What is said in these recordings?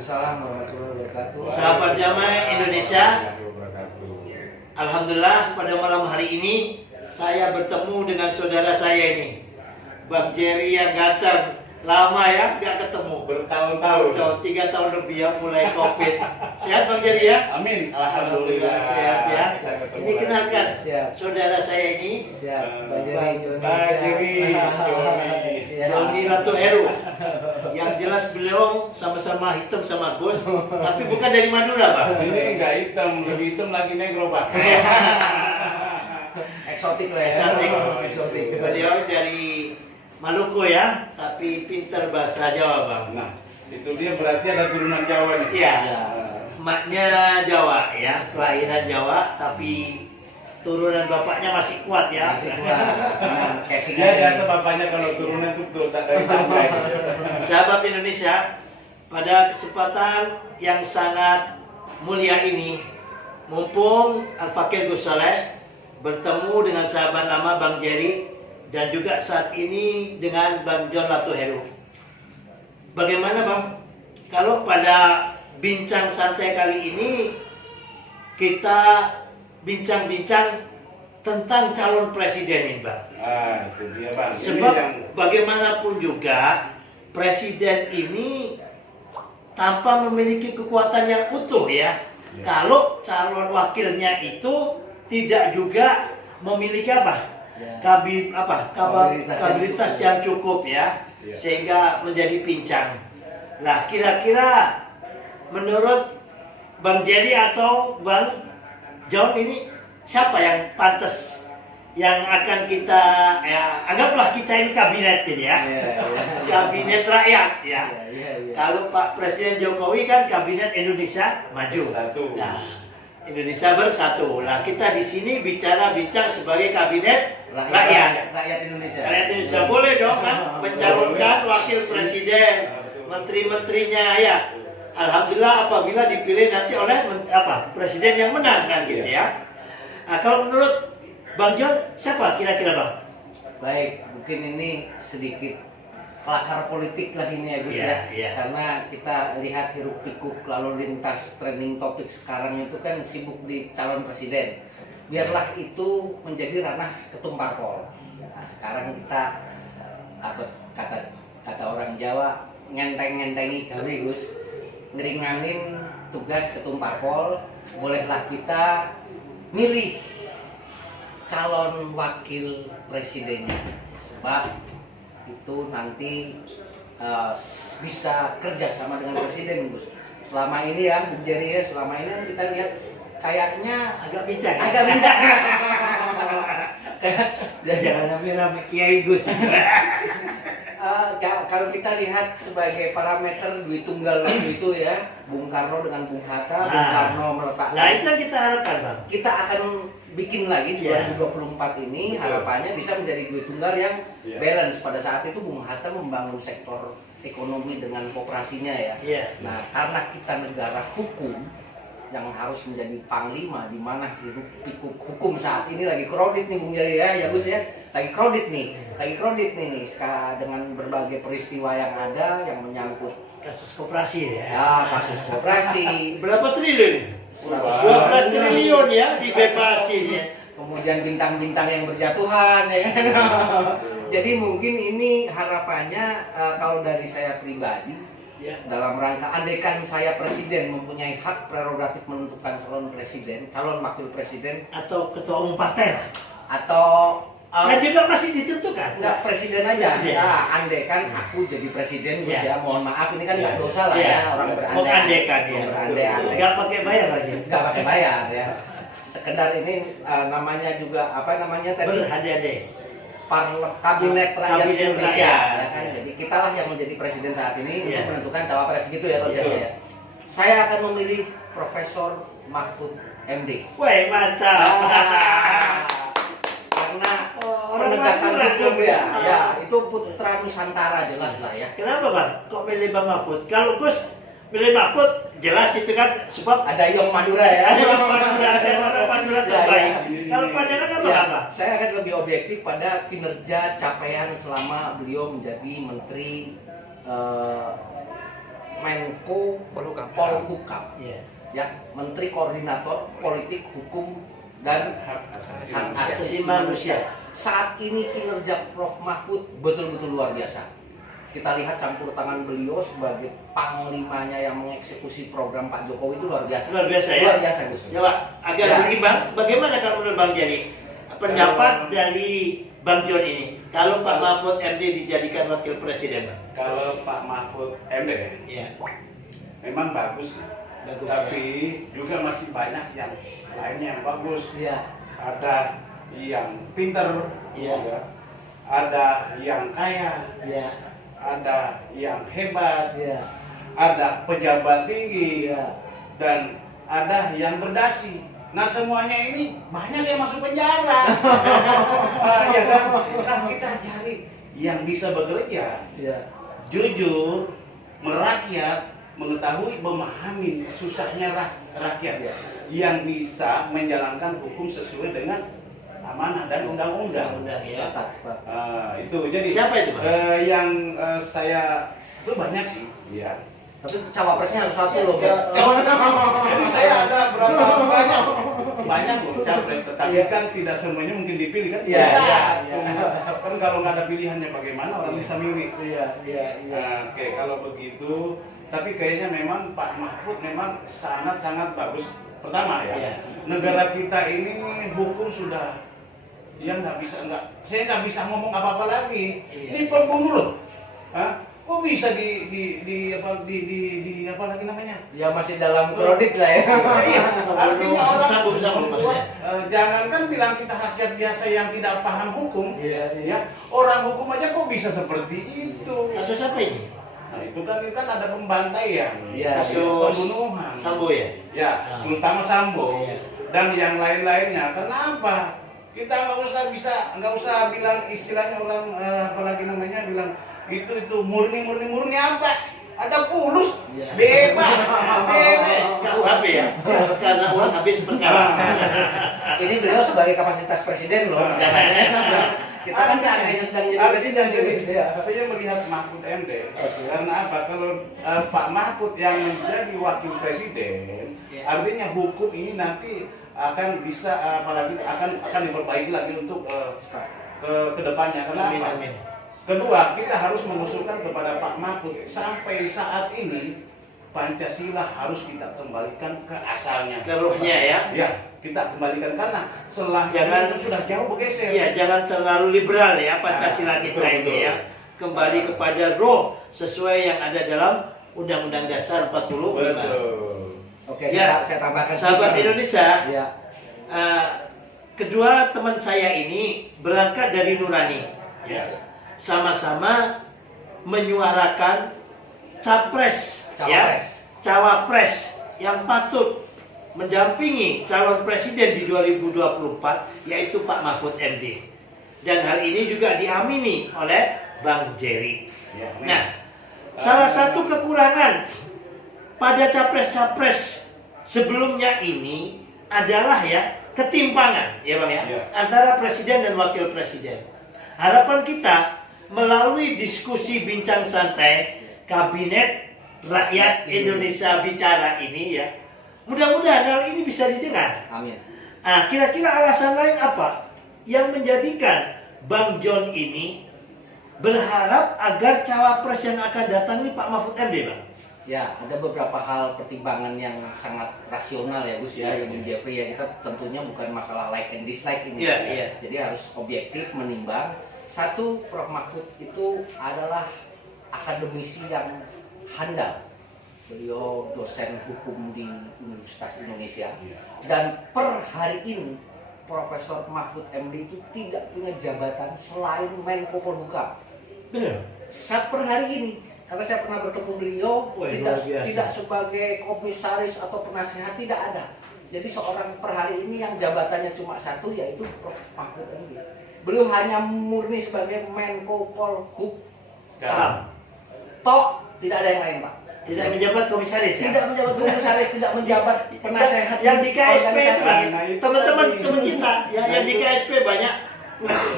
Waalaikumsalam warahmatullahi wabarakatuh. Sahabat Damai Indonesia, alhamdulillah pada malam hari ini saya bertemu dengan saudara saya ini, Bang Jerry yang ganteng. Lama ya nggak ketemu, Bertahun-tahun. 3 tahun lebih ya mulai COVID. Sehat Bang Jerry ya? Amin. Alhamdulillah sehat ya. Ini kenalkan Siap. saudara saya ini, Siap, Bang Jerry, Joni Ratu Heru. Yang jelas beliau sama-sama hitam sama Gus, tapi bukan dari Madura, Bang. Ini nggak hitam, lebih hitam lagi negro, Pak. Eksotik lah ya. Eksotik. Beliau dari Maluku ya, tapi pintar bahasa Jawa, Bang. Nah, itu dia berarti ada turunan Jawa nih. Iya. Emaknya Jawa ya, kelahiran Jawa, tapi turunan bapaknya masih kuat ya. Masih kuat. Benar, kayak Dia singa. biasa bapaknya kalau turunan itu tuh tak dari tangga. Sahabat Indonesia, pada kesempatan yang sangat mulia ini, mumpung Al-Fakir Gus Saleh bertemu dengan sahabat lama Bang Jerry dan juga saat ini dengan Bang John Ratu Heru. Bagaimana Bang? Kalau pada bincang santai kali ini kita bincang-bincang tentang calon presiden ini, Bang. Ah, itu dia, Bang. Ini Sebab yang bagaimanapun juga presiden ini tanpa memiliki kekuatan yang utuh ya. Ya. Kalau calon wakilnya itu tidak juga memiliki apa? Ya. Kapabilitas yang cukup ya, Ya. sehingga menjadi pincang. Nah, kira-kira menurut Bang Jerry atau Bang John ini siapa yang pantas yang akan kita anggaplah kita ini kabinet ini ya, kabinet rakyat ya. Kalau Pak Presiden Jokowi kan kabinet Indonesia Maju. Bersatu. Nah, Indonesia Bersatu. Nah, kita di sini bincang sebagai kabinet rakyat. Rakyat Indonesia. Rakyat Indonesia boleh dong kan mencalonkan wakil presiden, menteri-menterinya ya. Alhamdulillah apabila dipilih nanti oleh presiden yang menang kan gitu ya. Nah, kalau menurut Bang John siapa kira-kira Bang? Baik, mungkin ini sedikit kelakar politik lah ini ya Gus Iya, ya. iya. Karena kita lihat hiruk pikuk lalu lintas trending topik sekarang itu kan sibuk di calon presiden. Biarlah itu menjadi ranah ketum parpol. Nah, sekarang kita apa kata orang Jawa ngenteng-ngentengi gawe Gus, ngeringanin tugas ketum parpol. Bolehlah kita milih calon wakil presidennya, sebab itu nanti bisa kerjasama dengan presiden Gus. Selama ini ya Bung Jerry ya, selama ini kita lihat kayaknya Agak bincang. agak bincang. Jangan rame-rame Kiai Gus. Kalau kita lihat sebagai parameter duit tunggal waktu itu ya, Bung Karno dengan Bung Hatta, Bung Karno meletakkan. Nah, itu yang kita harapkan Bang. Kita akan bikin lagi di Iya. 2024 ini, harapannya bisa menjadi duit tunggal yang Iya. balance. Pada saat itu Bung Hatta membangun sektor ekonomi dengan kooperasinya ya. Iya. Nah, karena kita negara hukum yang harus menjadi panglima, di mana hidup pikuk hukum saat ini lagi kredit nih Bung Jari ya Gus ya, lagi kredit nih nih dengan berbagai peristiwa yang ada yang menyangkut Kasus koperasi ya. kasus koperasi. Berapa triliun? 12 triliun ya dibebasin ya. Kemudian bintang-bintang yang berjatuhan ya kan. Jadi mungkin ini harapannya kalau dari saya pribadi Ya. dalam rangka andaikan saya presiden mempunyai hak prerogatif menentukan calon wakil presiden Atau ketua umum partai lah. atau Kan juga masih ditentukan. enggak presiden aja. Presiden. Nah, andaikan aku jadi presiden Gus Ya. ya, mohon maaf ini kan nggak dosa lah Ya. ya orang Mengandekan ya. berandai-andai. Nggak pakai bayar lagi. Nggak pakai bayar ya. Sekedar ini namanya juga apa namanya tadi? Berhadiah-hadiah. Kabinet rakyat Kabinet Indonesia rakyat. ya kan? Jadi kitalah yang menjadi presiden saat ini Iya. untuk menentukan cawapres gitu ya Pak Iya. Jaya ya. Saya akan memilih Profesor Mahfud MD. Woi, mantap. Karena Orang penegakan Madura hukum dong. ya itu putra Nusantara jelas lah ya. Kenapa Bang? Kok milih Bang Mahfud? Kalau Gus milih Mahfud jelas itu kan sebab Ada Yong Madura ya. ada yang Madura, ada orang Madura terbaik. Ya, ya. Kalau pandangan apa Ya, apa? saya akan lebih objektif pada kinerja capaian selama beliau menjadi menteri Menko Polhukam, Iya. ya, Menteri Koordinator Politik Hukum dan Hak asasi Hak manusia. Asasi Manusia. Saat ini kinerja Prof. Mahfud betul-betul luar biasa. Kita lihat campur tangan beliau sebagai panglimanya yang mengeksekusi program Pak Jokowi itu luar biasa. Luar biasa ya. Luar biasa, Gus. Ya Pak, agar Ya. berimbang, bagaimana kalau menurut Bang Jerry? Pendapat dari Bang John ini, kalau Pak Mahfud MD dijadikan wakil presiden, Bang? Kalau Pak Mahfud MD Iya. memang bagus, Bagus, tapi juga masih banyak yang lainnya yang bagus. Iya. Ada yang pinter, Iya. ya. Ada yang kaya, Iya. ada yang hebat, Iya. ada pejabat tinggi, Iya. dan ada yang berdasi. Nah semuanya ini banyak yang masuk penjara. Ya kan? Nah kita cari yang bisa bekerja, Iya. jujur, merakyat, mengetahui, memahami susahnya rakyat, yang bisa menjalankan hukum sesuai dengan amanah dan undang-undang. Undang-undang ya. Sepakat, sepakat. Itu jadi Siapa itu, Bang? yang saya itu banyak sih, ya. Tapi cawapresnya harus satu loh. Jadi saya ada berapa banyak loh capres, tetapi kan tidak semuanya mungkin dipilih kan? Iya, Bisa. iya. Kan kalau nggak ada pilihannya bagaimana orang bisa milih? Iya, iya, iya. Nah, oke, kalau begitu, tapi kayaknya memang Pak Mahfud memang sangat-sangat bagus. Pertama ya, Iya. negara kita ini hukum sudah, saya nggak bisa ngomong apa-apa lagi. Iya. Ini pembunuh loh. Hah? Kok bisa di apa lagi namanya? Ya masih dalam kredit lah ya. Iya, artinya orang Sambung, Mas, ya. jangankan bilang kita rakyat biasa yang tidak paham hukum, Iya, iya. ya orang hukum aja kok bisa seperti itu. Kasus apa ini? Nah itu kan ada pembantaian, Iya, Kasus pembunuhan, Sambo ya? ya, Ah. terutama Sambo Iya. dan yang lain-lainnya. Kenapa? Kita nggak usah bilang istilahnya orang apalagi namanya bilang itu murni apa? Ada pulus, Iya. bebas, beres. KUHP ya? Karena uang habis perkara. Ini beliau sebagai kapasitas presiden loh bicaranya. Kita kan seandainya sedang jadi presiden gitu ya. Saya melihat Mahfud MD Oke. karena apa? Kalau Pak Mahfud yang menjadi wakil presiden, Ya. artinya hukum ini nanti akan bisa apalagi akan diperbaiki lagi untuk ke depannya. Kenapa? Amin, amin. Kedua, kita harus mengusulkan kepada Pak Mahfud sampai saat ini Pancasila harus kita kembalikan ke asalnya. Ke ruhnya ya? Ya, kita kembalikan karena setelah Jangan- itu sudah jauh bergeser. Iya, jangan terlalu liberal ya Pancasila kita Betul, ini betul. ya. Kembali kepada roh sesuai yang ada dalam Undang-Undang Dasar 45. Betul. Oke, Ya, saya tambahkan. Sahabat sedikit. Indonesia, Ya. kedua teman saya ini berangkat dari nurani, ya. Sama-sama menyuarakan capres, ya, cawapres yang patut mendampingi calon presiden di 2024, yaitu Pak Mahfud MD. Dan hal ini juga diamini oleh Bang Jerry. Ya, amin. Nah, salah satu kekurangan pada capres-capres sebelumnya ini adalah ya ketimpangan, ya Bang ya, Ya. antara presiden dan wakil presiden. Harapan kita melalui diskusi bincang santai Kabinet Rakyat Indonesia Bicara ini ya, mudah-mudahan hal ini bisa didengar. Amin. Nah, kira-kira alasan lain apa yang menjadikan Bang John ini berharap agar cawapres yang akan datang ini Pak Mahfud MD, Bang? Ya, ada beberapa hal pertimbangan yang sangat rasional ya Gus ya, Bung Jeffrey ya. Kita tentunya bukan masalah like and dislike ini. Iya, ya. iya. Jadi harus objektif menimbang. Satu, Prof. Mahfud itu adalah akademisi yang handal. Beliau dosen hukum di Universitas Indonesia. Dan per hari ini Profesor Mahfud MD itu tidak punya jabatan selain Menko Polhukam. Benar. Per hari ini, karena saya pernah bertemu beliau, Wah, tidak luar biasa. tidak sebagai komisaris atau penasehat, tidak ada. Jadi seorang per hari ini yang jabatannya cuma satu, yaitu Prof. Mahfud MD. Beliau hanya murni sebagai Menko Polhukam. Tok, tidak ada yang lain, Pak. Tidak menjabat komisaris ya? Tidak menjabat komisaris, tidak menjabat penasehat. Yang di KSP itu Bang, Nah, itu teman-teman tadi. teman kita yang di KSP banyak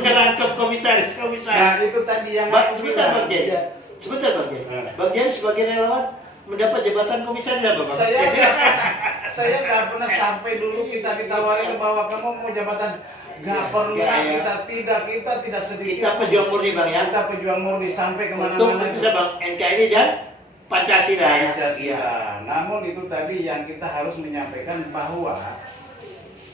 ngerangkep komisaris. Nah itu tadi yang Bang, aku sebentar bilang. Bang Jerry. Iya. Sebentar Bang Jerry. Hmm. Bang Jerry sebagai relawan mendapat jabatan komisaris apa Bang? Saya nggak pernah sampai dulu kita ditawarin bahwa kamu mau jabatan. Nggak pernah, Nggak, ya. kita tidak sedikit. Kita pejuang murni Bang ya. Kita pejuang murni sampai Untuk kemana-mana. itu Bang, NKRI dan Pancasila ya. Pancasila. Namun itu tadi yang kita harus menyampaikan bahwa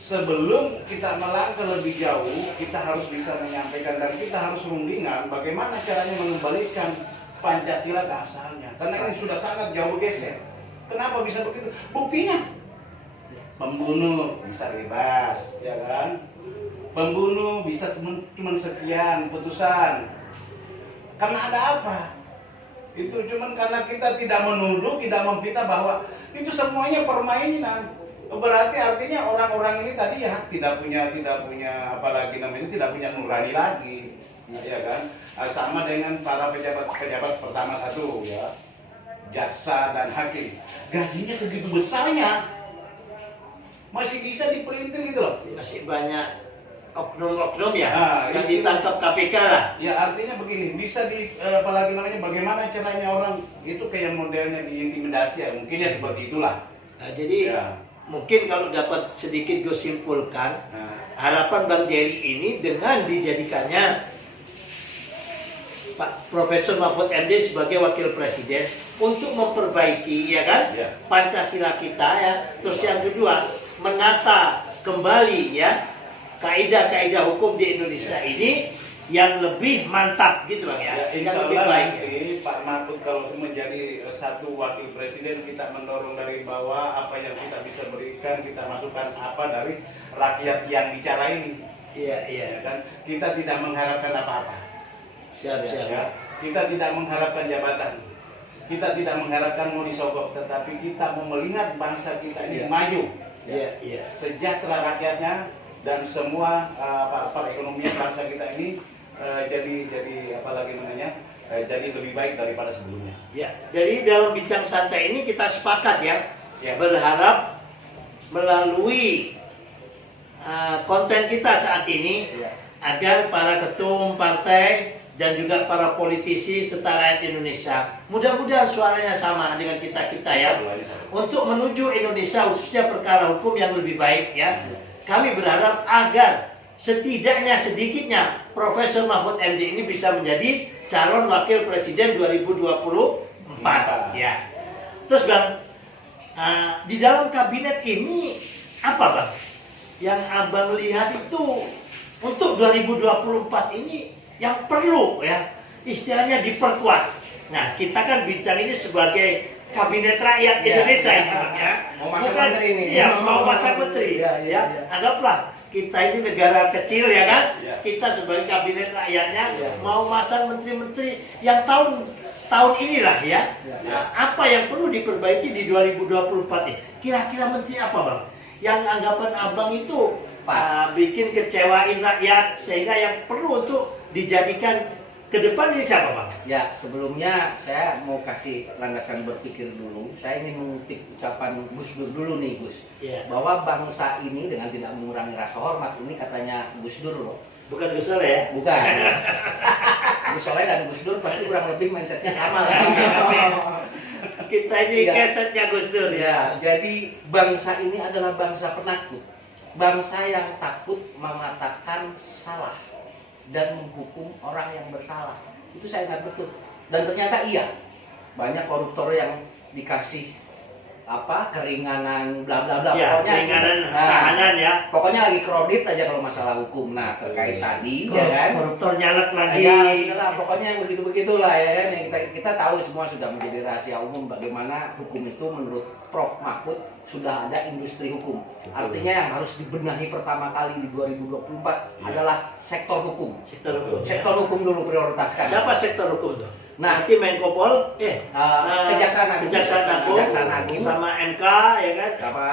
sebelum kita melangkah lebih jauh, kita harus bisa menyampaikan dan kita harus rundingan bagaimana caranya mengembalikan Pancasila ke asalnya. Karena ini sudah sangat jauh geser. Kenapa bisa begitu? Buktinya, pembunuh bisa bebas, ya kan? Pembunuh bisa cuma sekian putusan. Karena ada apa? Itu cuman karena kita tidak menuduh, tidak memfitnah bahwa itu semuanya permainan. Berarti artinya orang-orang ini tadi ya tidak punya apalagi namanya tidak punya nurani lagi, ya kan? Sama dengan para pejabat pertama satu ya, jaksa dan hakim. Gajinya segitu besarnya masih bisa dipelintir gitu loh. Masih banyak oknum-oknum ya yang isi- ditangkap KPK lah. Ya artinya begini, bisa apalagi namanya bagaimana caranya orang itu kayak modelnya diintimidasi ya, mungkin ya seperti itulah. Nah, jadi Ya. mungkin kalau dapat sedikit gue simpulkan, Nah, harapan Bang Jerry ini dengan dijadikannya Pak Profesor Mahfud MD sebagai wakil presiden untuk memperbaiki ya kan Ya. Pancasila kita ya. Terus yang kedua, menata kembali ya kaidah-kaidah hukum di Indonesia ini yang lebih mantap gitu Bang ya. Ya, Yang insya lebih Allah baik. nanti Pak Mahfud kalau menjadi satu wakil presiden, kita mendorong dari bawah apa yang kita bisa berikan, kita masukkan apa dari rakyat yang bicara ini. Iya, iya. Ya kan? Kita tidak mengharapkan apa-apa. Siap, Ya, siap. ya. Kita tidak mengharapkan jabatan. Kita tidak mengharapkan mau disogok, tetapi kita mau melihat bangsa kita ini maju. Iya, iya. Sejahtera rakyatnya dan semua perekonomian bangsa kita ini jadi apalagi namanya jadi lebih baik daripada sebelumnya. Ya, jadi dalam bincang santai ini kita sepakat ya, Siap. berharap melalui konten kita saat ini Ya. agar para ketum partai dan juga para politisi serta rakyat Indonesia mudah-mudahan suaranya sama dengan kita-kita ya, untuk menuju Indonesia khususnya perkara hukum yang lebih baik ya. Kami berharap agar setidaknya sedikitnya Profesor Mahfud MD ini bisa menjadi calon wakil presiden 2024 ya. Terus Bang, di dalam kabinet ini apa Bang yang Abang lihat itu untuk 2024 ini yang perlu ya istilahnya diperkuat. Nah, kita kan bincang ini sebagai kabinet rakyat Indonesia ini Bang ya. Mau masuk menteri ini. Iya, mau masuk menteri ya. Anggaplah kita ini negara kecil ya kan. Ya. Kita sebagai kabinet rakyatnya Ya. mau masang menteri-menteri yang tahun inilah ya. Ya. Nah, apa yang perlu diperbaiki di 2024 ini? Kira-kira menteri apa Bang? Yang anggapan Abang itu bikin kecewain rakyat sehingga yang perlu untuk dijadikan ke depan ini siapa Bang? Ya, sebelumnya saya mau kasih landasan berpikir dulu. Saya ingin mengutip ucapan Gus Dur dulu nih Gus. Iya. Bahwa bangsa ini dengan tidak mengurangi rasa hormat, ini katanya Gus Dur loh. Bukan Gus Soleh ya? Bukan. Gus Soleh dan Gus Dur pasti kurang lebih mindsetnya sama lah. Kita ini Iya. kesetnya Gus Dur ya. Ya, jadi bangsa ini adalah bangsa penakut. Bangsa yang takut mengatakan salah dan menghukum orang yang bersalah. Itu saya ingat betul. Dan ternyata iya. Banyak koruptor yang dikasih keringanan bla bla bla. Ya, keringanan tahanan ya. Pokoknya lagi kredit aja kalau masalah hukum. Nah, terkait tadi ya kan. Koruptor nyalek lagi. Ya, sudahlah, pokoknya yang begitu-begitulah ya kan. Yang kita tahu semua sudah menjadi rahasia umum bagaimana hukum itu menurut Prof Mahfud sudah ada industri hukum. Artinya yang harus dibenahi pertama kali di 2024 adalah sektor hukum. Sektor hukum. Sektor hukum dulu prioritaskan. Siapa sektor hukum tuh? Nah, Nanti Menko Kejaksaan Kejaksaan Agung sama MK ya kan? apa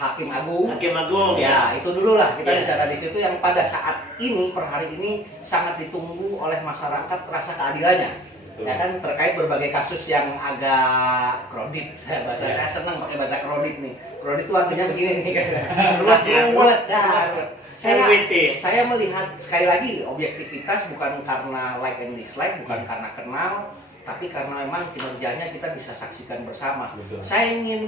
Hakim Agung. Hakim Agung Ya, itu dulu lah kita Ya. bicara di situ yang pada saat ini per hari ini sangat ditunggu oleh masyarakat rasa keadilannya. Ya kan terkait berbagai kasus yang agak kredit. Bahasa saya senang pakai bahasa kredit nih. Kredit itu artinya begini nih kan. Ruwet. Saya melihat sekali lagi objektivitas bukan karena like and dislike, bukan karena kenal, tapi karena memang kinerjanya kita bisa saksikan bersama. Betul. Saya ingin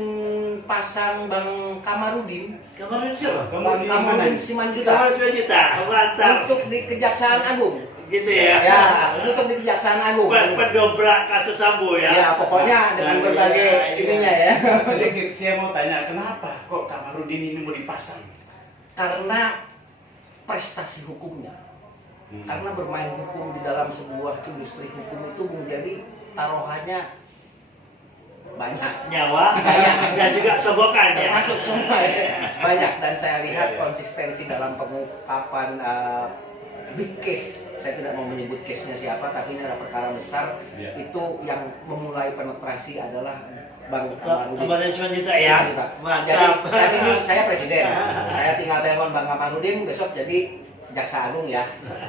pasang Bang Kamarudin, Kemarin siapa? Bang Kamarudin Simanjuntak Kemarin 9 juta, mantap. untuk di Kejaksaan Agung. Gitu ya. Ya, untuk di Kejaksaan Agung. Pendobrak kasus Sambo ya. Ya, pokoknya dengan berbagai ininya ya. Sedikit saya mau tanya, kenapa kok Kamarudin ini mau dipasang? Karena prestasi hukumnya. Karena bermain hukum di dalam sebuah industri hukum itu menjadi taruhannya banyak. Nyawa Banyak. dan juga sobokan ya. Termasuk semua ya. Banyak, dan saya lihat konsistensi dalam pengungkapan big case. Saya tidak mau menyebut case-nya siapa, tapi ini adalah perkara besar. Ya. Itu yang memulai penetrasi adalah Bang Kamarudin. Kemarin 9 juta ya. Jadi Mantap. saat ini saya presiden, saya tinggal telepon Bang Kamarudin, besok jadi Jaksa Agung ya,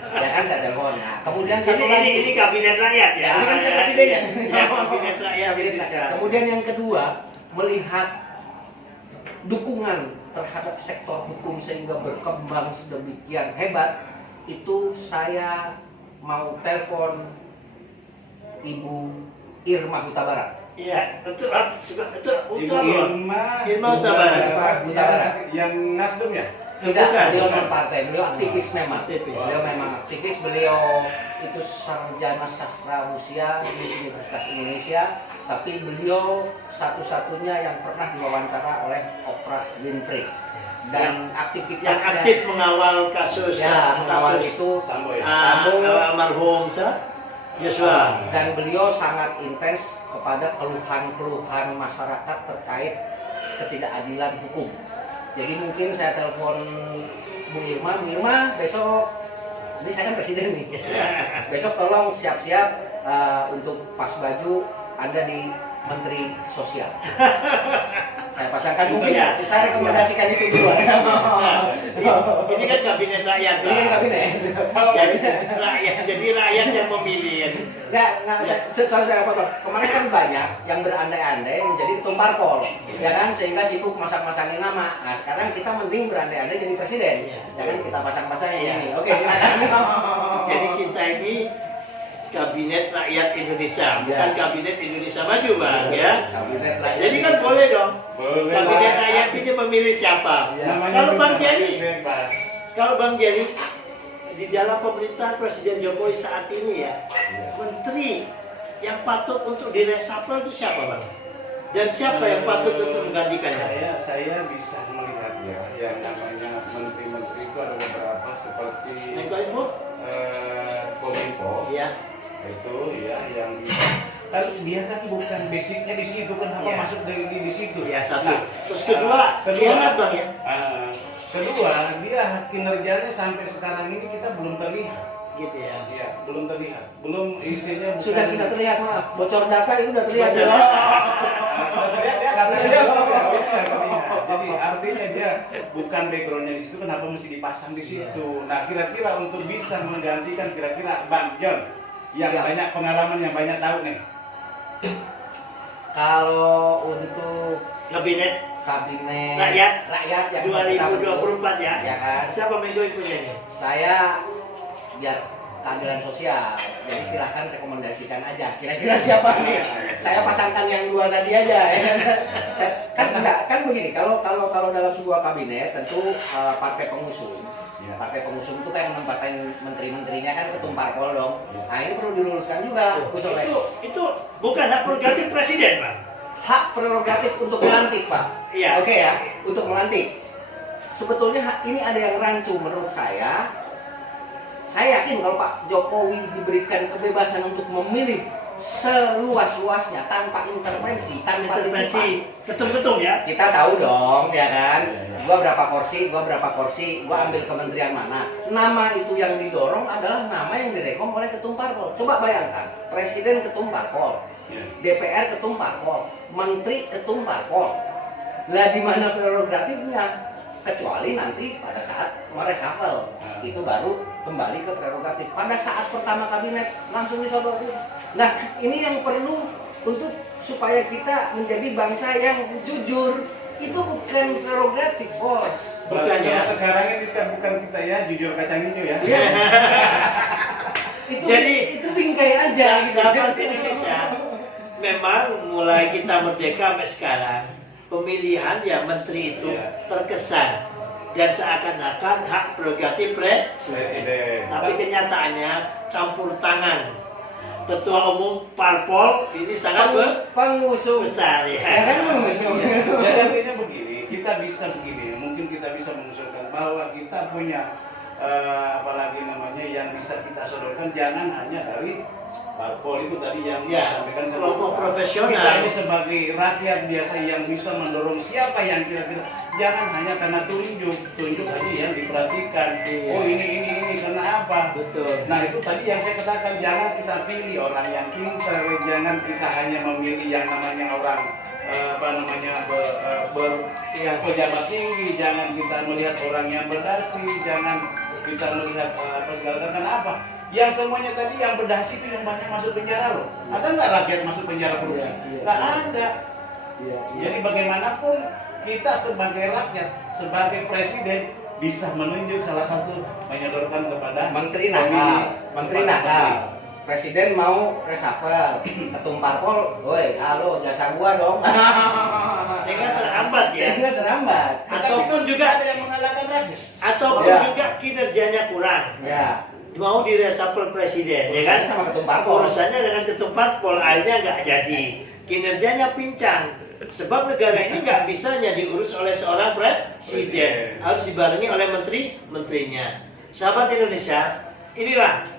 ya kan saya telepon. Nah, kemudian satu lagi, Ini kabinet rakyat ya. ya, ini kan saya presidennya. Ya, kabinet rakyat Kabinet Indonesia. rakyat. Kemudian yang kedua, melihat dukungan terhadap sektor hukum sehingga berkembang sedemikian hebat, itu saya mau telepon Ibu Irma Huta Barat. Iya, itu Ibu apa? Irma Huta Barat. Huta Barat. Yang Nasdem ya? Tidak, Bukan, beliau bukan. non partai, beliau aktivis memang. Aktivis. Beliau memang aktivis, beliau itu sarjana sastra Rusia di Universitas Indonesia, tapi beliau satu-satunya yang pernah diwawancara oleh Oprah Winfrey. Dan yang aktivitasnya aktif mengawal kasus ya, mengawal kasus itu Sambo ya? Sambo. almarhum Joshua. Dan beliau sangat intens kepada keluhan-keluhan masyarakat terkait ketidakadilan hukum. Jadi mungkin saya telepon Bu Irma besok, ini saya kan presiden nih, besok tolong siap-siap untuk pas baju Anda di Menteri Sosial. Saya pasangkan mungkin, Ya. saya rekomendasikan itu dulu. Ini kan kabinet rakyat. Ini kan kabinet. Jadi rakyat yang memilih. Soal saya potong. Kemarin kan banyak yang berandai-andai menjadi ketum parpol, ya kan, sehingga sibuk masang-masangin nama. Nah sekarang kita mending berandai-andai jadi presiden, ya kan, kita pasang-pasangin ini. Oke, silakan. Jadi kita ini kabinet rakyat Indonesia, bukan kabinet Indonesia Maju, Bang, ya. Kabinet rakyat. Jadi kan boleh dong. Boleh Kabinet lah. rakyat ini memilih siapa? Namanya Kalau Bang juga Jerry, bebas. kalau Bang Jerry di dalam pemerintahan Presiden Jokowi saat ini ya, menteri yang patut untuk diresapel itu siapa, Bang? Dan siapa yang patut untuk menggantikannya? Saya bisa melihat ya, yang namanya menteri-menteri itu ada beberapa seperti Menko Info? Kominfo, Ya. itu ya yang kan dia kan bukan basicnya di situ, kan apa Ya. masuk di situ. Ya, satu. Nah, Terus kedua, khianat, Bang, ya? kedua dia kinerjanya sampai sekarang ini kita belum terlihat. Gitu ya. Iya, belum terlihat. Belum isinya bukan. Sudah terlihat, maaf, bocor data itu sudah terlihat. Bocor data. Sudah terlihat ya datanya terlihat. Jadi artinya dia bukan backgroundnya di situ, kenapa mesti dipasang di situ? Nah kira-kira untuk bisa menggantikan kira-kira Bang John yang Ya. banyak pengalaman, yang banyak tahu nih. Kalau untuk Kabinet kabinet Rakyat yang 2024 ya. ya kan, Siapa Menko Infonya ini? saya biar keadilan sosial, jadi silahkan rekomendasikan aja kira-kira siapa nih. Saya pasangkan yang dua tadi aja ya. Kan enggak, kan begini, kalau dalam sebuah kabinet tentu partai pengusung. Ya. Partai pengusung itu kan menempatin menteri-menterinya kan ketum parpol dong. Nah ini perlu diluruskan juga, Gus Oleh. Itu bukan hak prerogatif presiden, Bang. Hak prerogatif untuk melantik, Pak. Iya. Oke ya, untuk melantik. Sebetulnya ini ada yang rancu menurut saya. Saya yakin kalau Pak Jokowi diberikan kebebasan untuk memilih seluas-luasnya tanpa intervensi, tanpa titipan. Ketum-ketum ya. Kita tahu dong, ya kan? Gua berapa kursi, gua ambil kementerian mana. Nama itu yang didorong adalah nama yang direkom oleh ketum parpol. Coba bayangkan, presiden ketum parpol, DPR ketum parpol, menteri ketum parpol. Lah di mana prerogatifnya? Kecuali nanti pada saat mereshuffle, itu baru kembali ke prerogatif. Pada saat pertama kabinet langsung disodori. Nah, ini yang perlu untuk supaya kita menjadi bangsa yang jujur. Itu bukan prerogatif, Bos. Bukan ya. Sekarang ini bukan kita ya, jujur kacang hijau ya. Iya. Itu Jadi, itu bingkai aja gitu. Sahabat Indonesia, memang mulai kita merdeka sampai sekarang, pemilihan ya menteri itu terkesan dan seakan-akan hak prerogatif presiden. Tapi kenyataannya campur tangan ketua umum parpol ini sangat pengusung besar ya. Ya kan pengusung. Jadi artinya begini, kita bisa begini, mungkin kita bisa mengusulkan bahwa kita punya apalagi namanya yang bisa kita sodorkan jangan hanya dari parpol itu tadi yang disampaikan kelompok profesional. Kita ini sebagai rakyat biasa yang bisa mendorong siapa yang kira-kira, jangan hanya karena tunjuk aja yang diperhatikan. Oh ini karena apa? Betul. Nah itu tadi yang saya katakan, jangan kita pilih orang yang pintar, jangan kita hanya memilih yang namanya orang pejabat tinggi, jangan kita melihat orang yang berdasi, jangan kita melihat segala kenapa. Yang semuanya tadi yang berdasi itu yang banyak masuk penjara loh. Ada nggak rakyat masuk penjara korupsi? Nggak ada. Jadi bagaimanapun kita sebagai rakyat, sebagai presiden bisa menunjuk salah satu menyodorkan kepada Menteri nakal. Presiden mau reshuffle, ketum parpol, woi, halo jasa gua dong. Sehingga terhambat ya. Sehingga terhambat. Ataupun juga ada yang mengalahkan rakyat. Ataupun juga kinerjanya kurang. Ya. Mau diresapel presiden, ya kan? Sama ketum parpol. Urusannya dengan ketum parpol, akhirnya nggak jadi. Kinerjanya pincang. Sebab negara ini nggak bisa hanya diurus oleh seorang presiden, harus dibarengi oleh menteri-menterinya. Sahabat Indonesia, inilah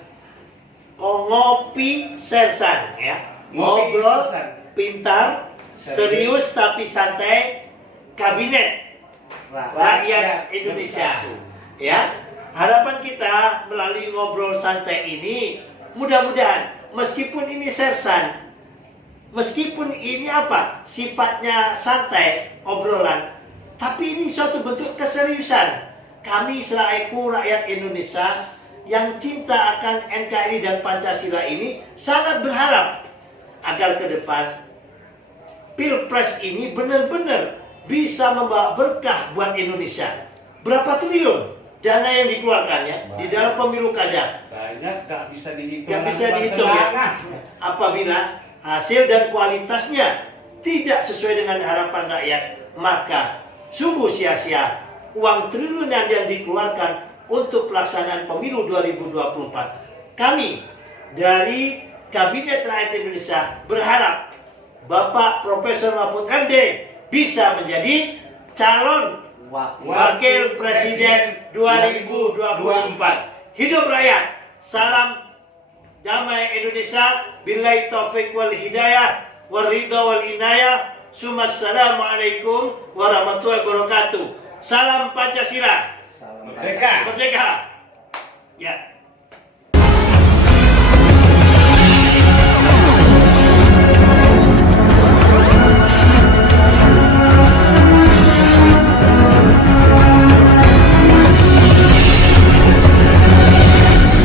ngopi sersan, ya. Ngobrol pintar, serius tapi santai, kabinet rakyat Indonesia, ya. Harapan kita melalui ngobrol santai ini, mudah-mudahan meskipun ini sersan, meskipun ini sifatnya santai, obrolan, tapi ini suatu bentuk keseriusan. Kami selaku rakyat Indonesia yang cinta akan NKRI dan Pancasila ini sangat berharap agar ke depan Pilpres ini benar-benar bisa membawa berkah buat Indonesia. Berapa triliun dana yang dikeluarkannya di dalam pemilu kada? Banyak, nggak bisa dihitung. Nggak bisa dihitung ya. Apabila hasil dan kualitasnya tidak sesuai dengan harapan rakyat, maka sungguh sia-sia uang triliunan yang dikeluarkan untuk pelaksanaan pemilu 2024. Kami dari Kabinet Rakyat Indonesia berharap Bapak Profesor Mahfud MD bisa menjadi calon Wakil Presiden 2024. Hidup rakyat. Salam damai Indonesia. Billahi taufik wal hidayah wal ridha wal inayah. Assalamualaikum warahmatullahi wabarakatuh. Salam Pancasila. Merdeka. Merdeka. Ya.